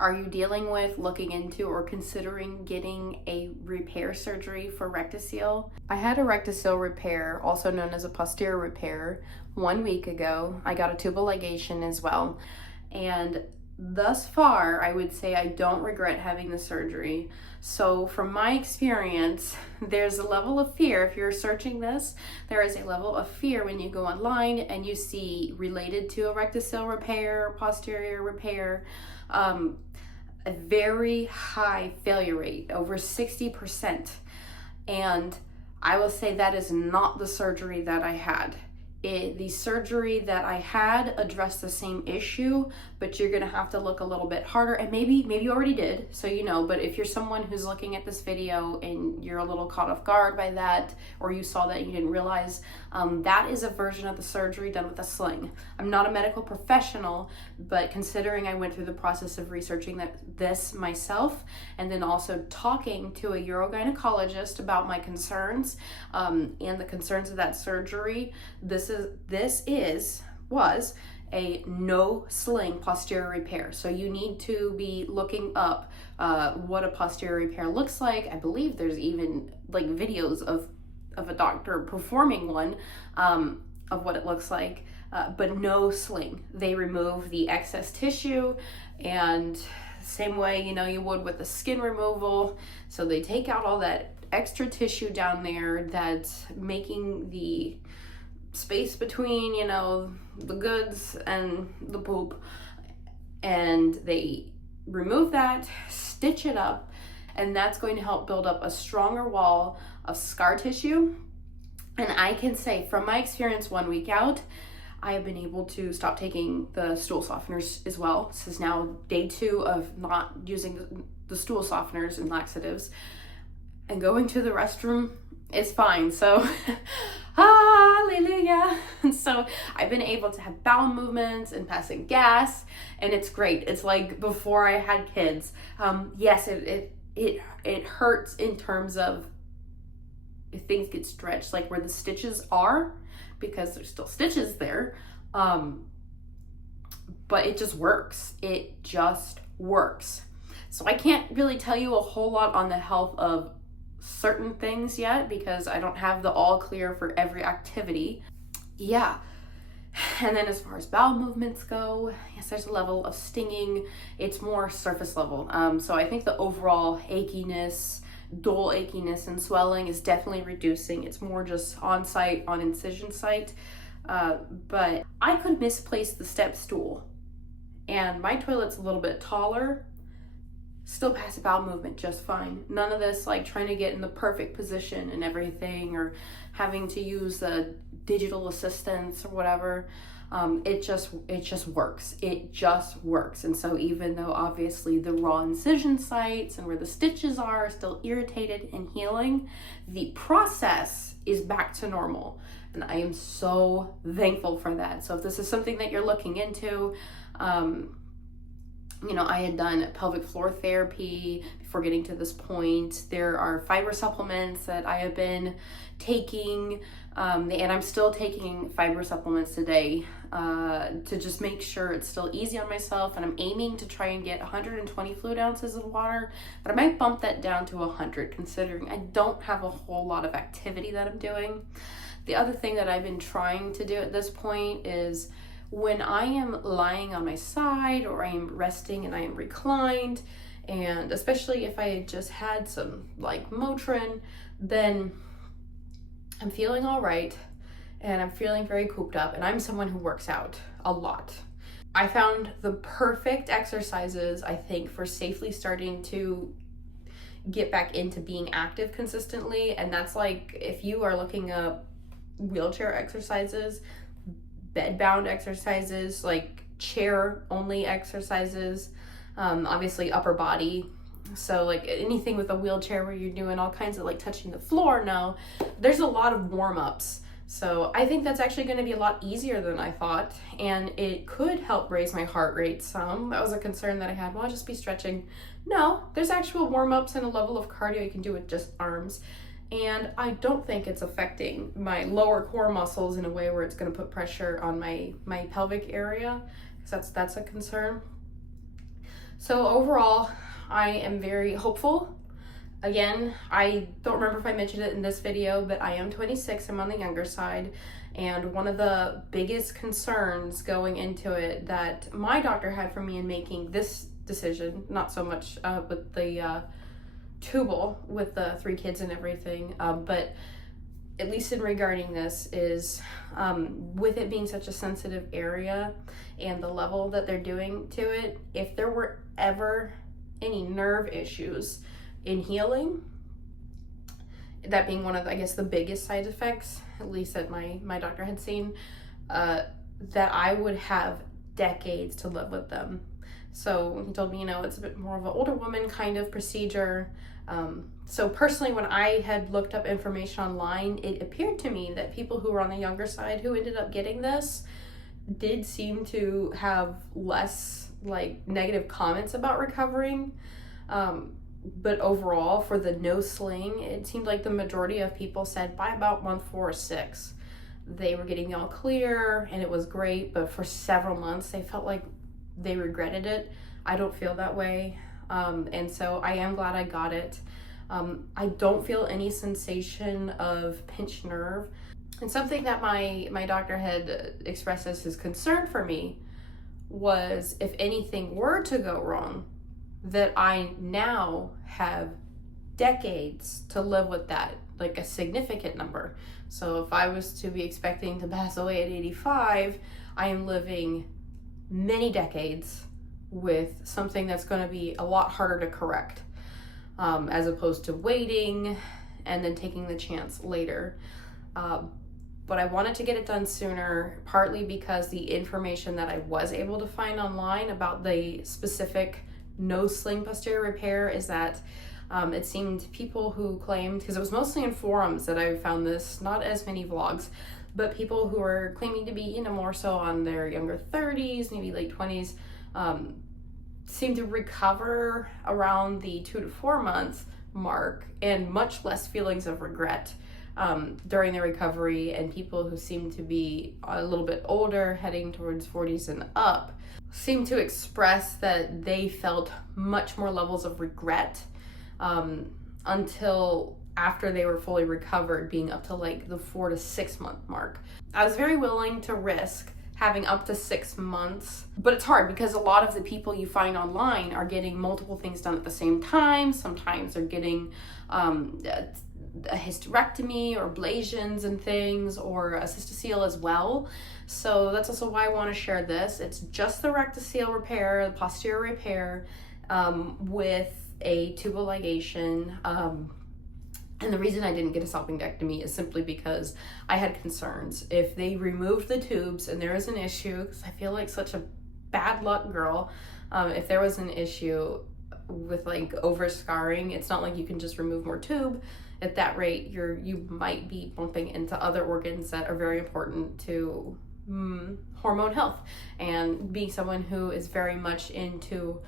Are you dealing with, looking into, or considering getting a repair surgery for rectocele? I had a rectocele repair, also known as a posterior repair, 1 week ago. I got a tubal ligation as well. And thus far, I would say I don't regret having the surgery. So from my experience, there's a level of fear. If you're searching this, there is a level of fear when you go online and you see related to a rectocele repair, posterior repair, a very high failure rate, over 60%. And I will say that is not the surgery that I had. The surgery that I had addressed the same issue, but you're gonna have to look a little bit harder, and maybe you already did, so you know, but if you're someone who's looking at this video and you're a little caught off guard by that, or you saw that and you didn't realize, that is a version of the surgery done with a sling. I'm not a medical professional, but considering I went through the process of researching this myself, and then also talking to a urogynecologist about my concerns, and the concerns of that surgery, this was a no sling posterior repair. So you need to be looking up what a posterior repair looks like. I believe there's even like videos of a doctor performing one, of what it looks like, but no sling. They remove the excess tissue, and same way, you know, you would with the skin removal. So they take out all that extra tissue down there that's making the space between, you know, the goods and the poop, and they remove that, stitch it up, and that's going to help build up a stronger wall of scar tissue. And I can say from my experience 1 week out, I have been able to stop taking the stool softeners as well. This is now day 2 of not using the stool softeners and laxatives, and going to the restroom is fine. So hallelujah. And so I've been able to have bowel movements and passing gas, and it's great. It's like before I had kids. Yes, it hurts in terms of if things get stretched, like where the stitches are, because there's still stitches there. But it just works. It just works. So I can't really tell you a whole lot on the health of certain things yet, because I don't have the all clear for every activity. Yeah. And then as far as bowel movements go, yes, there's a level of stinging. It's more surface level. So I think the overall achiness, dull achiness and swelling is definitely reducing. It's more just on site, on incision site. But I could misplace the step stool, and my toilet's a little bit taller, still pass a bowel movement just fine. None of this like trying to get in the perfect position and everything, or having to use the digital assistants or whatever. It just works. It just works. And so even though obviously the raw incision sites and where the stitches are still irritated and healing, the process is back to normal. And I am so thankful for that. So if this is something that you're looking into, you know, I had done pelvic floor therapy before getting to this point. There are fiber supplements that I have been taking, and I'm still taking fiber supplements today to just make sure it's still easy on myself. And I'm aiming to try and get 120 fluid ounces of water, but I might bump that down to 100, considering I don't have a whole lot of activity that I'm doing. The other thing that I've been trying to do at this point is, when I am lying on my side, or I am resting and I am reclined, and especially if I had just had some like Motrin, then I'm feeling all right, and I'm feeling very cooped up, and I'm someone who works out a lot. I found the perfect exercises, I think, for safely starting to get back into being active consistently, and that's like, if you are looking up wheelchair exercises, bed-bound exercises, like chair-only exercises, obviously upper body. So like anything with a wheelchair where you're doing all kinds of like touching the floor, no, there's a lot of warm-ups. So I think that's actually going to be a lot easier than I thought, and it could help raise my heart rate some. That was a concern that I had. Well, I'll just be stretching. No, there's actual warm-ups and a level of cardio you can do with just arms. And I don't think it's affecting my lower core muscles in a way where it's going to put pressure on my pelvic area, because that's a concern. So overall, I am very hopeful. Again, I don't remember if I mentioned it in this video, but I am 26, I'm on the younger side. And one of the biggest concerns going into it that my doctor had for me in making this decision, not so much with the tubal, with the 3 kids and everything, but at least in regarding this is with it being such a sensitive area and the level that they're doing to it, if there were ever any nerve issues in healing, that being one of, I guess, the biggest side effects, at least that my doctor had seen, that I would have decades to live with them. So he told me, it's a bit more of an older woman kind of procedure. So personally, when I had looked up information online, it appeared to me that people who were on the younger side who ended up getting this did seem to have less negative comments about recovering. But overall, for the no sling, it seemed like the majority of people said by about month 4 or 6, they were getting all clear and it was great. But for several months, they felt like they regretted it. I don't feel that way. And so I am glad I got it. I don't feel any sensation of pinched nerve. And something that my doctor had expressed as his concern for me was if anything were to go wrong, that I now have decades to live with that, like a significant number. So if I was to be expecting to pass away at 85, I am living many decades with something that's going to be a lot harder to correct, as opposed to waiting and then taking the chance later. But I wanted to get it done sooner, partly because the information that I was able to find online about the specific no sling posterior repair is that it seemed people who claimed, because it was mostly in forums that I found this, not as many vlogs, but people who were claiming to be, more so on their younger 30s, maybe late 20s, seem to recover around the 2 to 4 month mark and much less feelings of regret during their recovery. And people who seem to be a little bit older, heading towards 40s and up, seem to express that they felt much more levels of regret until after they were fully recovered, being up to the 4 to 6 month mark. I was very willing to risk having up to 6 months, but it's hard because a lot of the people you find online are getting multiple things done at the same time. Sometimes they're getting a hysterectomy or ablations and things, or a cystocele as well. So that's also why I want to share this. It's just the rectocele repair, the posterior repair, with a tubal ligation. And the reason I didn't get a salpingectomy is simply because I had concerns. If they removed the tubes and there was an issue, because I feel like such a bad luck girl, if there was an issue with over scarring, it's not like you can just remove more tube. At that rate, you might be bumping into other organs that are very important to hormone health. And being someone who is very much into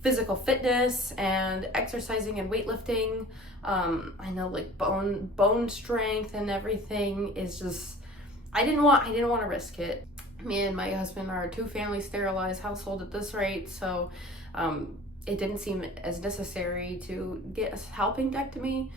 physical fitness and exercising and weightlifting, I know bone strength and everything is just, I didn't want to risk it. Me and my husband are a 2-family sterilized household at this rate, so it didn't seem as necessary to get a salpingectomy.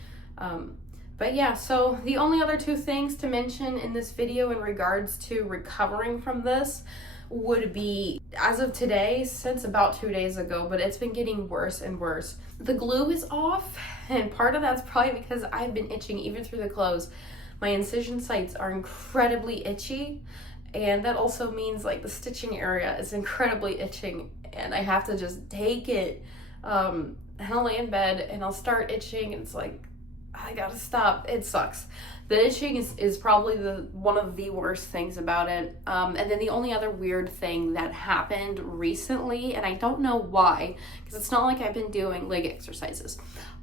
But yeah, so the only other 2 things to mention in this video in regards to recovering from this would be, as of today, since about 2 days ago, but it's been getting worse and worse. The glue is off, and part of that's probably because I've been itching even through the clothes. My incision sites are incredibly itchy, and that also means the stitching area is incredibly itching, and I have to just take it, and I'll lay in bed and I'll start itching, and it's I gotta stop. It sucks. The itching is probably one of the worst things about it. And then the only other weird thing that happened recently, and I don't know why, because it's not like I've been doing leg exercises.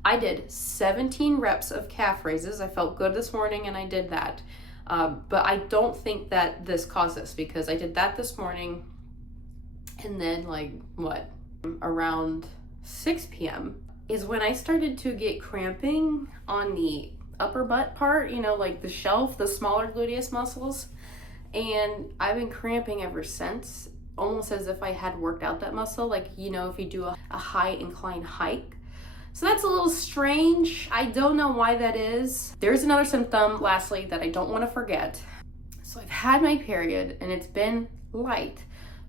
I did 17 reps of calf raises. I felt good this morning and I did that. But I don't think that this caused this, because I did that this morning, and then around 6 p.m. is when I started to get cramping on the upper butt part, the shelf, the smaller gluteus muscles. And I've been cramping ever since. almost as if I had worked out that muscle, like, you know, if you do a high incline hike. So that's a little strange. I don't know why that is. There's another symptom, lastly, that I don't want to forget. So I've had my period and it's been light,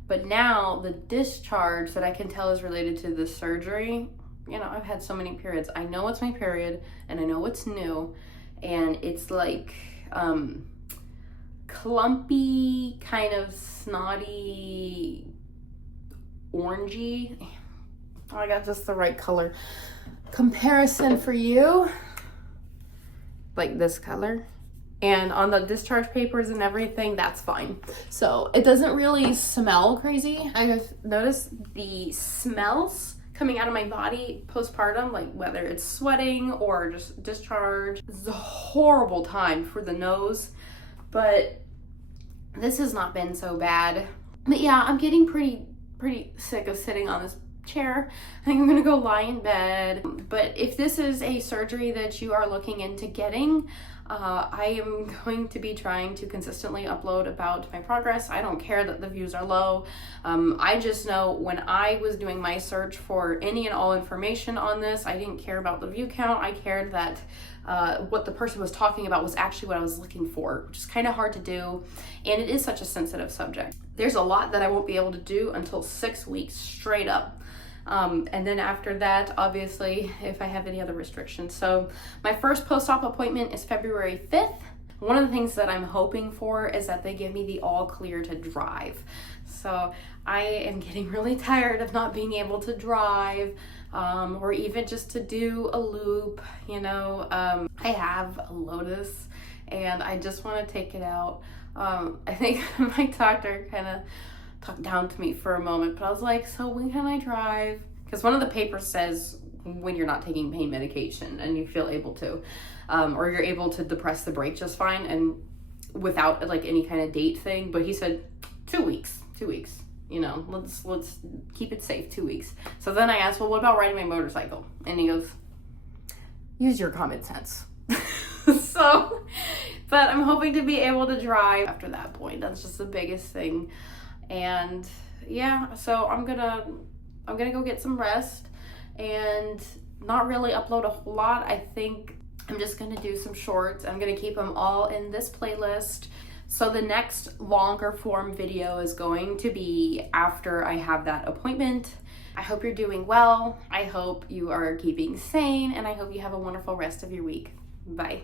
but now the discharge that I can tell is related to the surgery. You know, I've had so many periods. I know it's my period and I know it's new, and it's like clumpy, kind of snotty, orangey. Oh, I got just the right color comparison for you. Like this color. And on the discharge papers and everything, that's fine. So it doesn't really smell crazy. I have noticed the smells coming out of my body postpartum, like whether it's sweating or just discharge. This is a horrible time for the nose, but this has not been so bad. But yeah, I'm getting pretty sick of sitting on this chair. I think I'm gonna go lie in bed. But if this is a surgery that you are looking into getting, I am going to be trying to consistently upload about my progress. I don't care that the views are low. I just know when I was doing my search for any and all information on this, I didn't care about the view count. I cared that what the person was talking about was actually what I was looking for, which is kind of hard to do. And it is such a sensitive subject. There's a lot that I won't be able to do until 6 weeks straight up. And then after that, obviously, if I have any other restrictions. So my first post-op appointment is February 5th. One of the things that I'm hoping for is that they give me the all clear to drive. So I am getting really tired of not being able to drive, or even just to do a loop, you know. I have a Lotus and I just want to take it out. I think my doctor kind of talked down to me for a moment, but I was like, so when can I drive? Because one of the papers says when you're not taking pain medication and you feel able to, or you're able to depress the brake just fine and without like any kind of date thing. But he said 2 weeks, you know, let's keep it safe, 2 weeks. So then I asked, well, what about riding my motorcycle? And he goes, use your common sense. So, but I'm hoping to be able to drive after that point. That's just the biggest thing. And yeah, so I'm gonna go get some rest and not really upload a whole lot. I think I'm just gonna do some shorts. I'm gonna keep them all in this playlist. So the next longer form video is going to be after I have that appointment. I hope you're doing well. I hope you are keeping sane, and I hope you have a wonderful rest of your week. Bye.